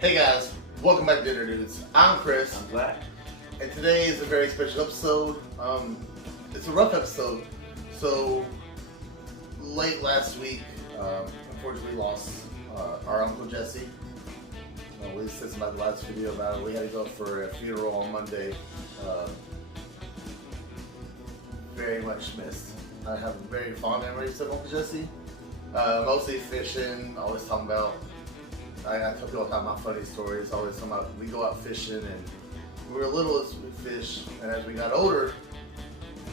Hey guys, welcome back to Dinner Dudes. I'm Chris. I'm Black. And today is a very special episode. It's a rough episode. So, late last week, unfortunately we lost our Uncle Jesse. We said about the last video about it. We had to go for a funeral on Monday. Very much missed. I have very fond memories of Uncle Jesse. Mostly fishing, always talking about, I tell people about my funny stories, always talking about, we go out fishing, and when we were little, we fish, and as we got older,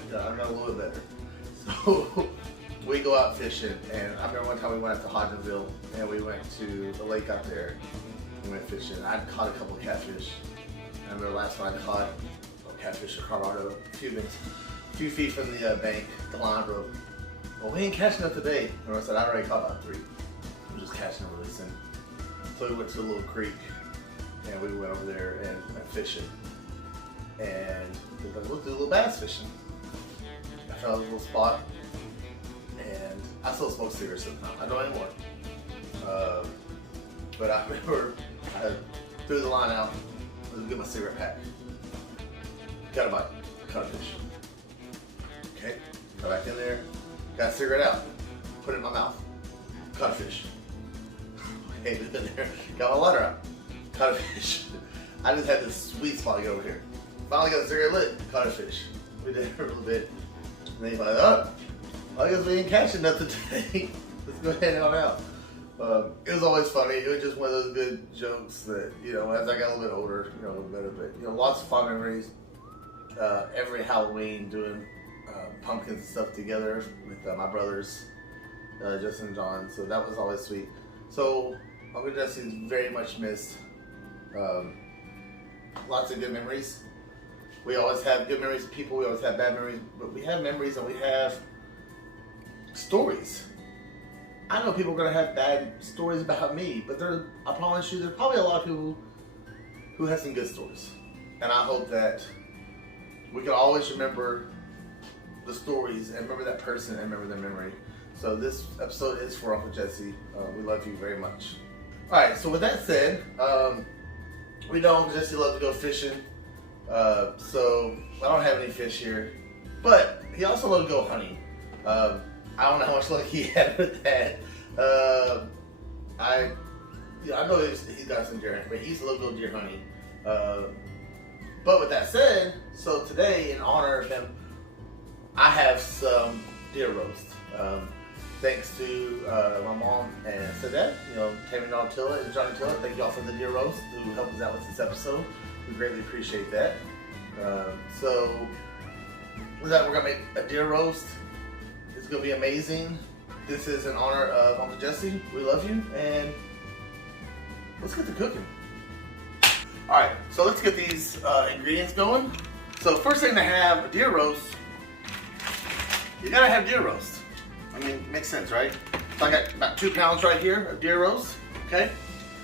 I got a little bit better. So we go out fishing, and I remember one time we went out to Hodgenville, and we went to the lake out there, we went fishing. I caught a couple of catfish. I remember last time I caught a catfish in Colorado, a few feet from the bank, the line broke. Well, we ain't catching up today. And I said, I already caught about 3. We're just catching and releasing. So we went to a little creek, and we went over there and went fishing. And we looked at a little bass fishing. I found a little spot, and I still smoke cigarettes sometimes. I don't anymore. But I remember I threw the line out, I was get my cigarette pack. Got a bite, caught a fish. Okay, go back in there, got a cigarette out, put it in my mouth, caught a fish. Okay, been there, got my lighter out, caught a fish. I just had this sweet spot to get over here. Finally got the cigarette lit, caught a fish. We did it for a little bit. And then he's like, oh, I guess we ain't catching nothing today. Let's go ahead and on out. It was always funny. It was just one of those good jokes that, as I got a little bit older, a little better. But, lots of fun memories. Every Halloween doing pumpkins and stuff together with my brothers, Justin and John. So that was always sweet. So Uncle Jesse is very much missed. Lots of good memories. We always have good memories of people. We always have bad memories. But we have memories and we have stories. I know people are going to have bad stories about me, but I promise you, there's probably a lot of people who have some good stories. And I hope that we can always remember the stories and remember that person and remember their memory. So this episode is for Uncle Jesse. We love you very much. Alright, so with that said, we know Uncle Jesse loves to go fishing. So I don't have any fish here, but he also loves to go hunting. I don't know how much luck he had with that. I know he's got some deer hunting, but he's a little deer hunting. But with that said, so today in honor of him, I have some deer roast. Thanks to my mom and Sadette, Tammy Dog Tillett and Johnny Tillett. Thank y'all for the deer roast who helped us out with this episode. We greatly appreciate that. So with that, we're gonna make a deer roast. It's gonna be amazing. This is in honor of Uncle Jesse. We love you, and let's get to cooking. All right, so let's get these ingredients going. So first thing to have a deer roast, you gotta have deer roast. I mean, makes sense, right? So I got about 2 pounds right here of deer roast, okay?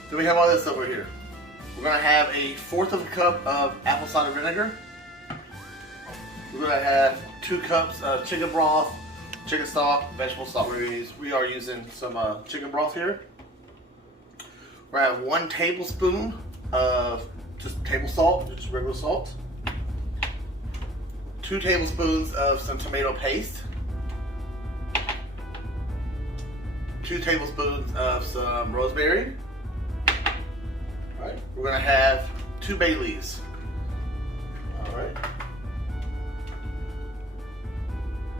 Then we have all this over here. We're gonna have a 1/4 of a cup of apple cider vinegar. We're gonna have 2 cups of chicken broth, chicken stock, vegetable stock. We are using some chicken broth here. We're gonna have 1 tablespoon of just table salt, just regular salt. 2 tablespoons of some tomato paste. 2 tablespoons of some rosemary. All right, we're gonna have 2 bay leaves. All right.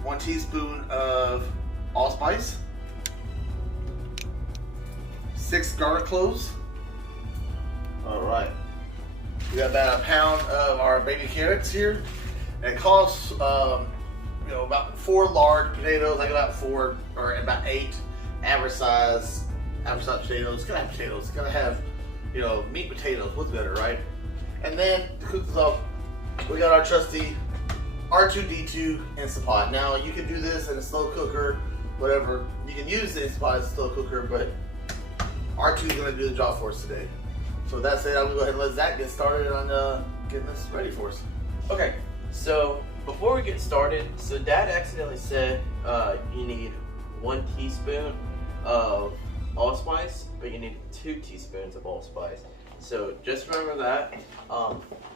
1 teaspoon of allspice. 6 garlic cloves. All right. We got about 1 pound of our baby carrots here. And it costs, about 4 large potatoes. I got about 4 or about 8 average size potatoes. Gotta have potatoes. Gotta have, meat potatoes. What's better, right? And then to cook this up, we got our trusty R2D2 Instant Pot. Now you can do this in a slow cooker, whatever. You can use the Instant Pot as a slow cooker, but R2 is gonna do the job for us today. So with that said, I'm gonna go ahead and let Zach get started on getting this ready for us. Okay, so before we get started, so Dad accidentally said you need 1 teaspoon of allspice, but you need 2 teaspoons of allspice. So just remember that.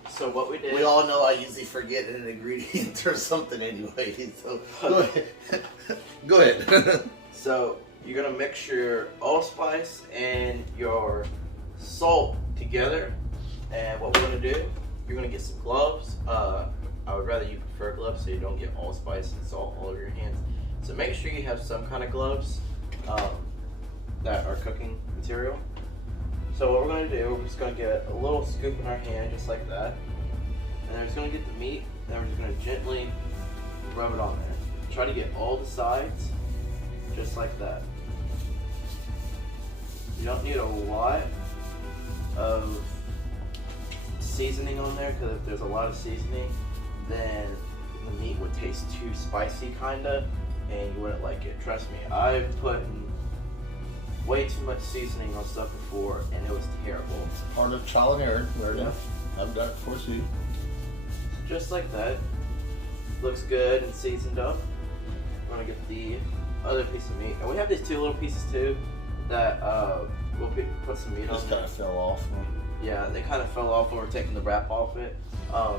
So what we did. We all know I usually forget an ingredient or something anyway. So go ahead. Go ahead. So you're gonna mix your allspice and your salt together, and what we're gonna do, you're gonna get some gloves. I would rather you prefer gloves so you don't get allspice and salt all over your hands. So make sure you have some kind of gloves that are cooking material. So what we're gonna do, we're just gonna get a little scoop in our hand, just like that, and we're just gonna get the meat, and we're just gonna gently rub it on there. Try to get all the sides, just like that. You don't need a lot of seasoning on there, because if there's a lot of seasoning, then the meat would taste too spicy, kinda, and you wouldn't like it. Trust me, I've put way too much seasoning on stuff before, and it was terrible. Part of trial and error. Yeah. I've done it before too. Just like that. Looks good and seasoned up. We're gonna get the other piece of meat, and we have these 2 little pieces too that we'll put some meat on. Just kind of fell off. Yeah, they kind of fell off when we were taking the wrap off it. But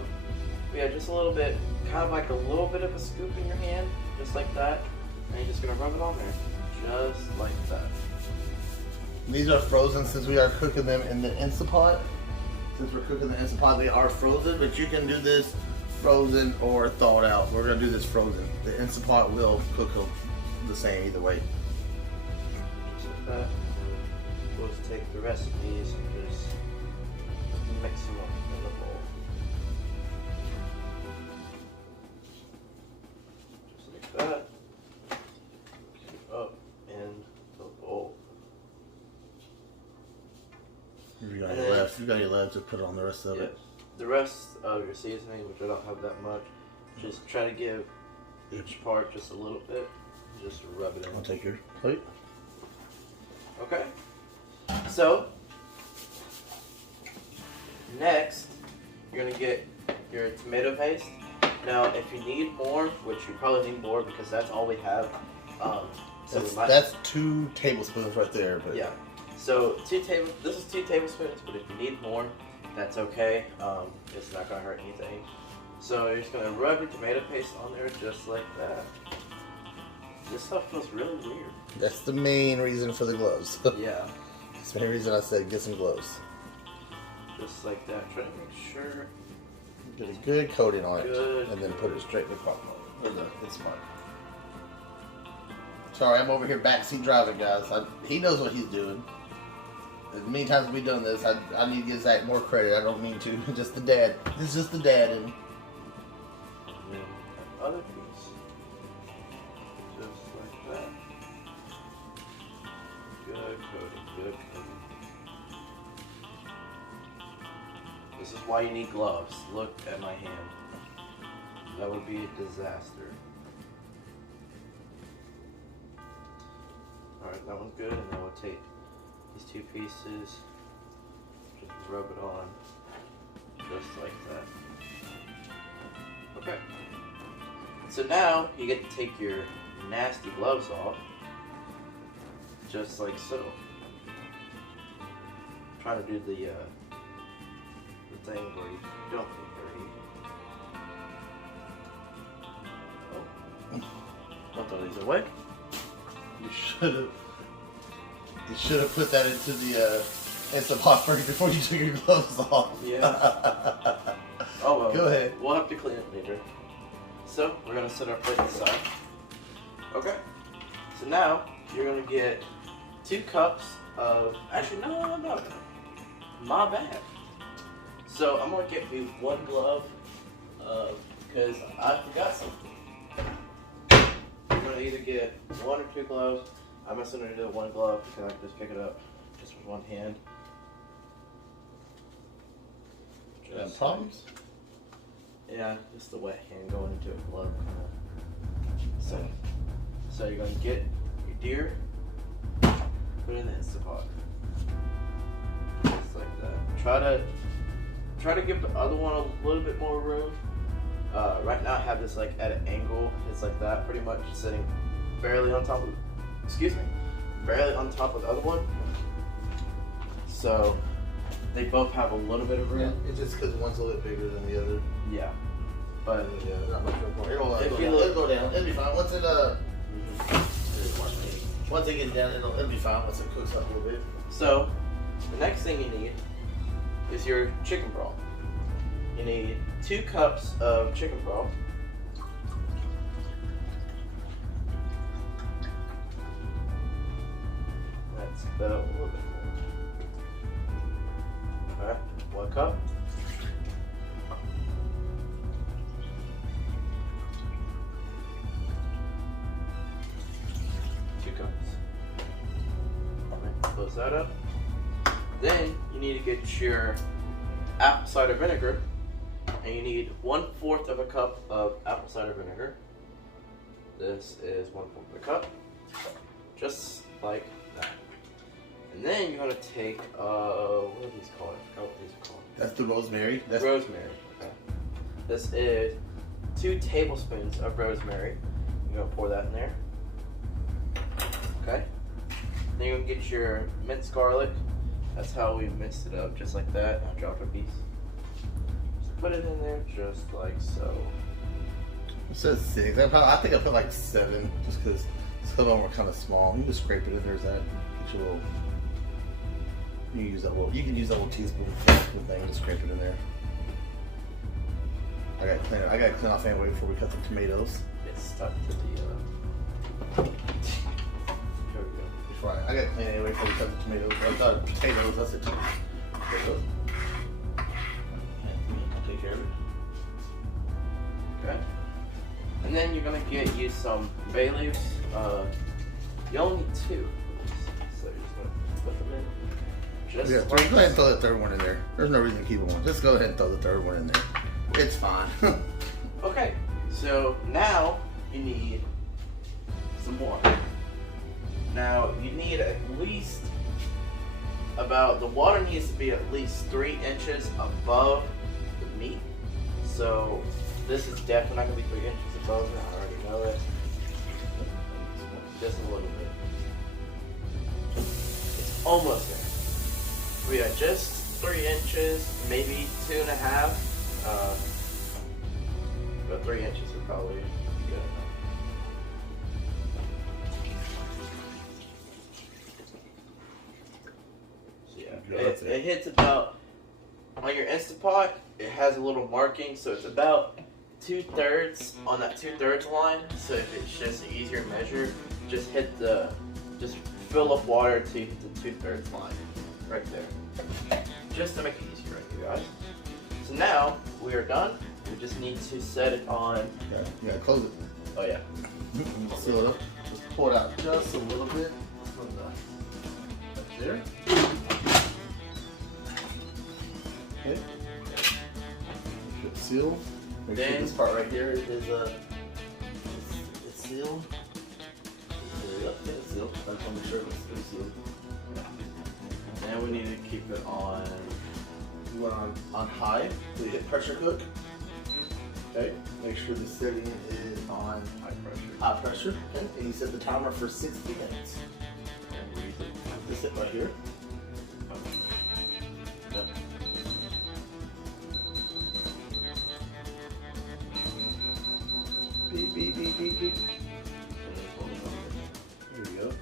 yeah, just a little bit, kind of like a little bit of a scoop in your hand, just like that, and you're just gonna rub it on there, just like that. These are frozen since we are cooking them in the Instapot. Since we're cooking the Instapot, they are frozen, but you can do this frozen or thawed out. We're gonna do this frozen. The Instapot will cook them the same either way. Just like that. We'll just take the rest of these and just mix them up in the bowl. Just like that. Keep up in the bowl. You got your left. You got your left. Just put it on the rest of it. The rest of your seasoning, which I don't have that much, just try to give each part just a little bit. Just rub it in. I'll take your plate. Okay. So next, you're gonna get your tomato paste. Now, if you need more, which you probably need more because that's all we have. So that's 2 tablespoons right there. But yeah. So this is 2 tablespoons, but if you need more, that's okay. It's not gonna hurt anything. So you're just gonna rub your tomato paste on there just like that. This stuff feels really weird. That's the main reason for the gloves. Yeah. That's the main reason I said get some gloves. Just like that. Try to make sure. Get a good coating on it, Good. and then put it straight in the crock pot. It's fine. Sorry, I'm over here backseat driving, guys. He knows what he's doing. As many times as we've done this, I need to give Zach more credit. I don't mean to. Just the dad. This is just the dad. And Other piece. Just like that. Good coating, good coating. This is why you need gloves. Look at my hand. That would be a disaster. Alright, that one's good, and then we'll take these 2 pieces, just rub it on, just like that. Okay. So now, you get to take your nasty gloves off, just like so. I'm trying to do the thing where you don't get dirty. Oh. I'll throw these away. you should have put that into the Instapot first before you took your gloves off. Yeah. Oh well. Go ahead. We'll have to clean it later. So we're gonna set our plate aside. Okay. So now you're gonna get 2 cups of. Actually, no. My bad. So I'm gonna get me 1 glove, because I forgot something. I'm gonna either get 1 or 2 gloves. I'm just gonna do 1 glove because I can just pick it up just with 1 hand. Just problems? Yeah, just the wet hand going into a glove. So you're gonna get your deer, put it in the Instapot, just like that. Try to give the other one a little bit more room. Right now I have this like at an angle. It's like that, pretty much sitting barely on top of. Excuse me, barely on top of the other one. So they both have a little bit of room. Yeah, it's just because one's a little bit bigger than the other. Yeah. But yeah, not much room for it. It'll go down. It'll be fine. Once it once it gets down, it'll be fine once it cooks up a little bit. So the next thing you need is your chicken broth. You need 2 cups of chicken broth. That's about a little bit more. Alright, 1 cup. Close that up. Then you need to get your apple cider vinegar, and you need 1/4 of a cup of apple cider vinegar. This is 1/4 of a cup, just like that. And then you're gonna take what are these called? I forgot what these are called. That's the rosemary. That's rosemary. Okay. This is 2 tablespoons of rosemary. You're gonna pour that in there. Okay. Then you're gonna get your minced garlic. That's how we minced it up, just like that. I'll drop a piece. Just put it in there, just like so. It says 6. I think I put like 7, just because some of them were kind of small. You can just scrape it in there. Get your little. You can use that little. You can use that little teaspoon thing and scrape it in there. I gotta clean off anyway before we cut the tomatoes. It's stuck to the. I gotta clean it anyway before we cut the tomatoes. Potatoes, that's it. Potatoes. Take care of it. Okay. And then you're gonna get you some bay leaves. You only need 2. So you're just gonna put them in. Just Yeah, like go ahead and throw the third one in there. There's no reason to keep it one. Just go ahead and throw the third one in there. It's fine. Okay, so now you need some water. Now you need at least the water needs to be at least 3 inches above the meat. So this is definitely not gonna be 3 inches above it. I already know it. Just a little bit. It's almost there. We got just 3 inches, maybe 2.5. But 3 inches is probably good enough. It hits about, on your Instant Pot, it has a little marking, so it's about 2/3 on that 2/3 line. So if it's just an easier measure, just just fill up water to hit the 2/3 line, right there. Just to make it easier, right here, guys. So now, we are done. We just need to set it on. Okay. Yeah, close it. Oh yeah. Seal it up. Just pull it out just a little bit from the right there. Okay. Should seal. Make sure this part right here is it's sealed. There we go. Yeah, it's sealed. I just want to make sure it's sealed. And we need to keep it on. You want on high. So you hit pressure cook. Okay. Make sure the setting is on high pressure. Okay. And you set the timer for 60 minutes. And we This it right here. Yep. Beep, beep, beep, beep, beep. Here we go.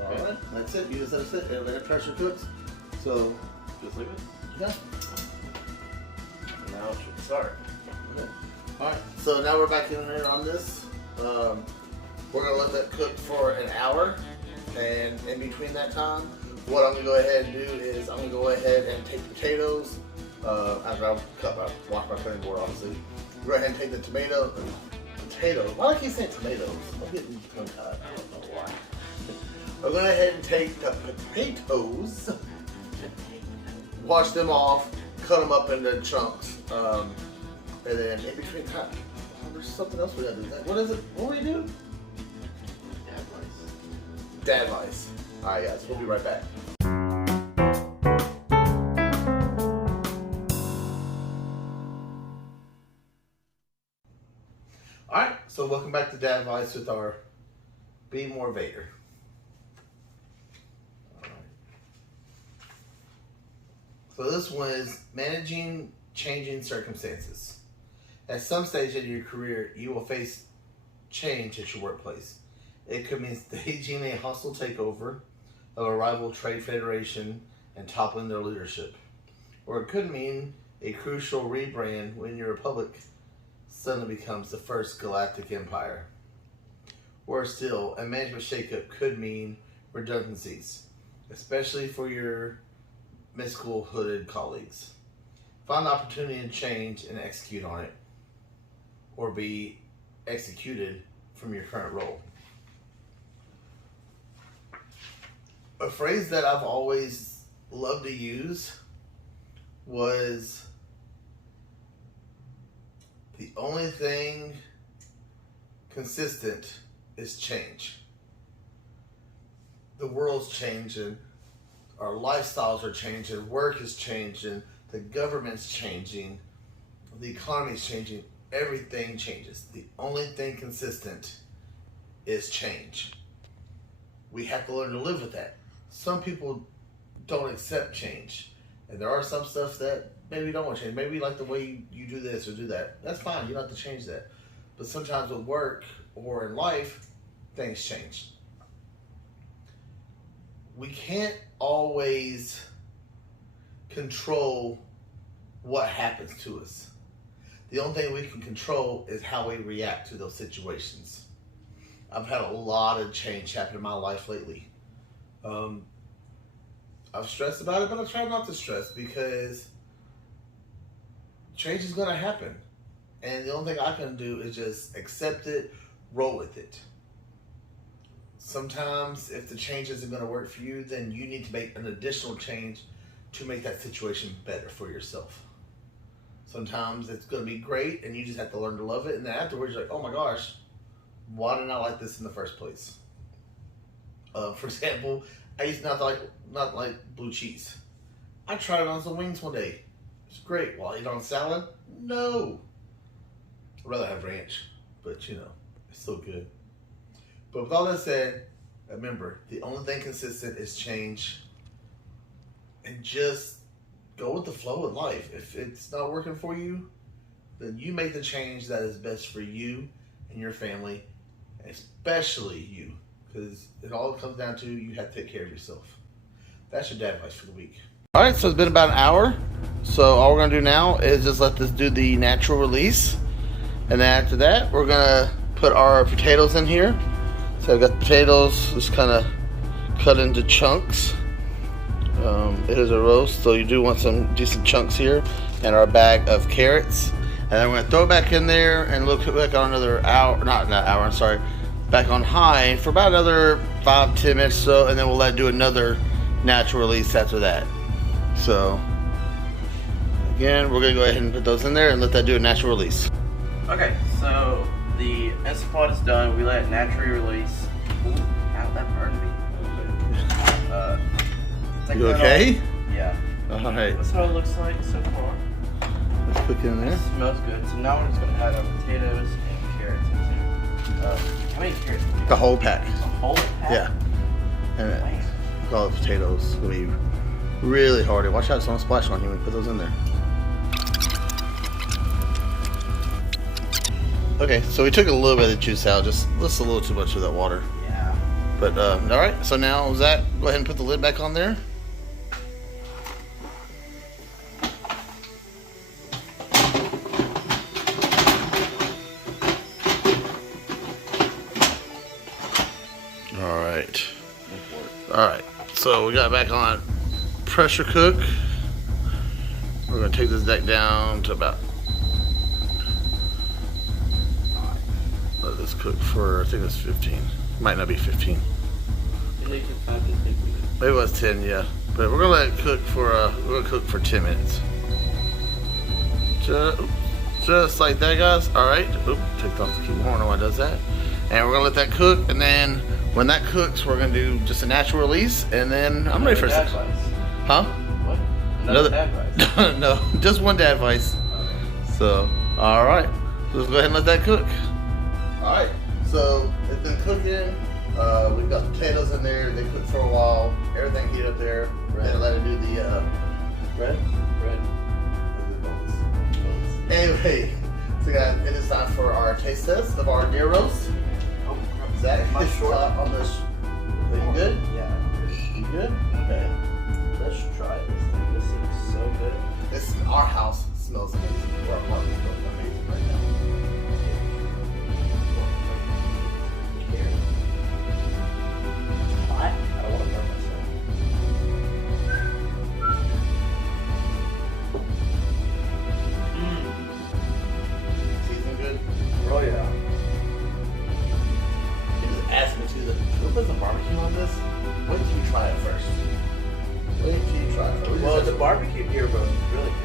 Alright, that's it. You just let it sit there, let it pressure cooks. So, Just leave it. yeah. And now it should start. Okay. Alright, so now we're back in here on this. We're going to let that cook for an hour. And in between that time, what I'm going to go ahead and do is I'm going to go ahead and take potatoes. After I wash my cutting board, obviously. Go ahead and take the potatoes. Why do I keep saying tomatoes? I'm getting tongue tied. I don't know why. I'm going to go ahead and take the potatoes, wash them off, cut them up into chunks, and then in between time, there's something else we got to do. What is it? What do we do? Dad lice. Alright guys, we'll be right back. Alright, so welcome back to Dad Advice with our Be More Vader. Alright. So this one is managing changing circumstances. At some stage in your career, you will face change at your workplace. It could mean staging a hostile takeover of a rival trade federation and toppling their leadership. Or it could mean a crucial rebrand when your republic suddenly becomes the first galactic empire. Or still, a management shakeup could mean redundancies, especially for your mystical hooded colleagues. Find the opportunity to change and execute on it, or be executed from your current role. A phrase that I've always loved to use was, the only thing consistent is change. The world's changing, our lifestyles are changing, work is changing, the government's changing, the economy's changing, everything changes. The only thing consistent is change. We have to learn to live with that. Some people don't accept change, and there are some stuff that maybe you don't want to change. Maybe you like the way you do this or do that. That's fine. You don't have to change that. But sometimes with work or in life, things change. We can't always control what happens to us. The only thing we can control is how we react to those situations. I've had a lot of change happen in my life lately. I'm stressed about it, but I try not to stress because change is going to happen. And the only thing I can do is just accept it, roll with it. Sometimes if the change isn't going to work for you, then you need to make an additional change to make that situation better for yourself. Sometimes it's going to be great and you just have to learn to love it. And then afterwards you're like, oh my gosh, why didn't I like this in the first place? For example, I used to not like blue cheese. I tried it on some wings one day. It's great. While I eat on salad? No. I'd rather have ranch, but you know, it's still good. But with all that said, remember, the only thing consistent is change. And just go with the flow of life. If it's not working for you, then you make the change that is best for you and your family, especially you. Because it all comes down to you have to take care of yourself. That's your dad advice for the week. All right, so it's been about an hour. So all we're going to do now is just let this do the natural release. And then after that, we're going to put our potatoes in here. So I've got the potatoes just kind of cut into chunks. It is a roast, so you do want some decent chunks here. And our bag of carrots. And then we're going to throw it back in there and look back on another hour. Not an hour, I'm sorry. Back on high for about another 5-10 minutes or so, and then we'll let it do another natural release after that. So again, we're gonna go ahead and put those in there and let that do a natural release. Okay, so the Instant Pot is done. We let it naturally release. Ooh, ow, that burned me. You okay? Yeah. All right. That's how it looks like so far. Let's put it in there. It smells good. So now we're just gonna add our potatoes and carrots into it. How many carrots? The whole pack. The whole pack? Yeah. And all the potatoes will be really hard. Watch out, someone splash on you when you put those in there. Okay, so we took a little bit of the juice out, just a little too much of that water. Yeah. But all right. So now Zach, go ahead and put the lid back on there. Alright, so we got it back on pressure cook. We're going to take this deck down to about, let this cook for, I think it's 15. Might not be 15. Maybe it was 10, yeah. But we're going to let it cook for, we're going to cook for 10 minutes. Just like that, guys. Alright, take off the key. I don't know why it does that. And we're going to let that cook, and then when that cooks, we're going to do just a natural release, and then I'm ready for a second. Huh? What? Another dad vice? No, just one dad vice. Okay. So, alright. Let's go ahead and let that cook. Alright, so it's been cooking. We've got potatoes in there. They cooked for a while. Everything heated up there. Then let it do the Red. Anyway, so guys, it is time for our taste test of our deer roast. Oh, Zach, my is short on this. Are you good? Yeah. You good? Okay. Let's try this thing. This seems so good. Our house smells amazing. Our apartment smells amazing right now. I don't want to burn myself. Season good? Oh yeah. They just asked me to can we put some barbecue on this? Wait till you try it first. Wait till you try it first. Well, the barbecue here, bro, is really good.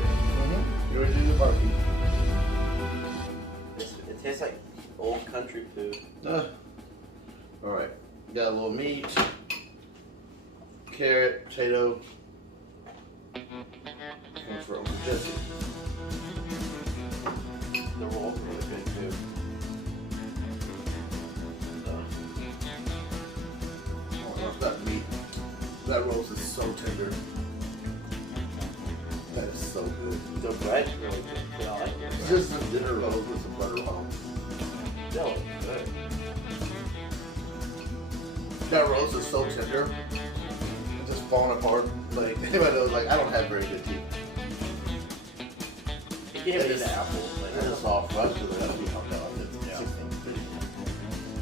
You ready to do the barbecue? It tastes like old country food. Alright. Got a little meat, carrot, potato. Comes from Jesse. The roll's really good too. That meat, that roast is so tender. That is so good. The bread's really good. Yeah, I like it. It's just a dinner roast with some butter on it. Still, it's good. That roast is so tender. It's just falling apart. Like, anybody knows, like, I don't have very good teeth. It gave me the apple. Like, it's soft. Right? So they gotta be pumped out. It's 16.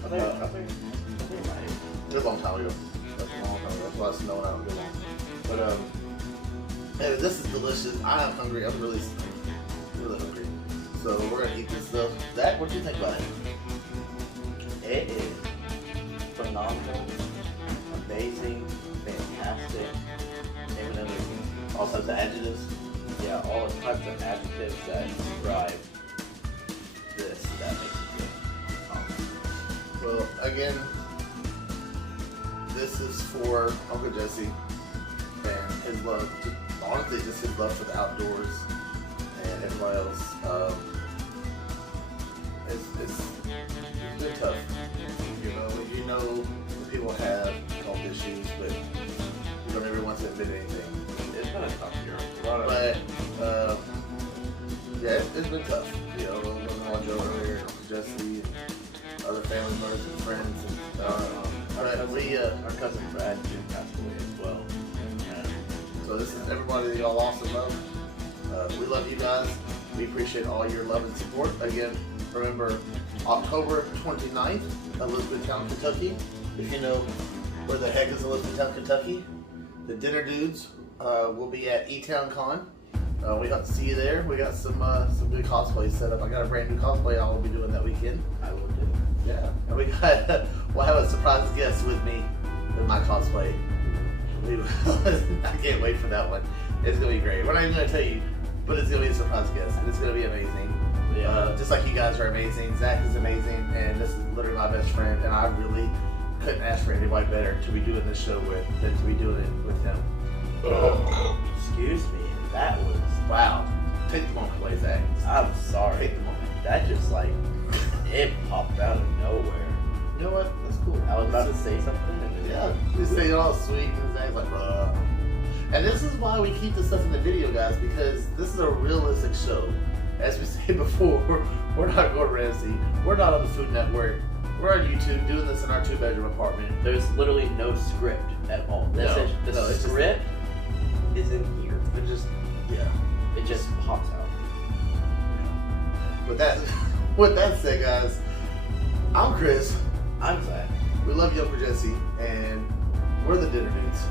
I think it might. It was a long time ago. That's a long time ago. That's why it's snowing out good long. But, hey, this is delicious. I am hungry. I'm really hungry. So we're gonna eat this stuff. Zach, what do you think about it? It is phenomenal, amazing, fantastic. Name another. All types of adjectives. Yeah, all types of adjectives that describe this that makes it good. Well, again, this is for Uncle Jesse and his love. Honestly, just his love for the outdoors and everybody else. It's been tough. You know when people have health issues, but you don't ever want to admit anything. It's been a tough year. But yeah, it's been tough. You know, Joe earlier, Uncle Jesse, and other family members and friends, and our cousin Brad too passed away as well. so this is everybody that y'all lost in love. We love you guys. We appreciate all your love and support. Again, remember October 29th, Elizabethtown, Kentucky. If you know where the heck is Elizabethtown, Kentucky, the Dinner Dudes will be at E-Town Con. We hope to see you there. We got some good cosplay set up. I got a brand new cosplay I will be doing that weekend. I will do. Yeah, and we'll have a surprise guest with me with my cosplay. I can't wait for that one. It's gonna be great. We're not even gonna tell you, but it's gonna be a surprise guest. It's gonna be amazing. Yeah. Just like you guys are amazing. Zach is amazing, and this is literally my best friend. And I really couldn't ask for anybody better to be doing this show with than to be doing it with him. Excuse me. That was Wow. Take the moment, play Zach. I'm sorry. Take the moment. That just it popped out of nowhere. You know what? That's cool. I was about to say something and then Yeah, you say it all sweet and Zach's like, bruh. And this is why we keep this stuff in the video, guys, because this is a realistic show. As we said before, we're not Gordon Ramsay. We're not on the Food Network. We're on YouTube doing this in our 2-bedroom apartment. There's literally no script at all. The script is in here. It just pops out. With that said, guys, I'm Chris. I'm Zach. We love you, Uncle Jesse, and we're the Dinner Dudes.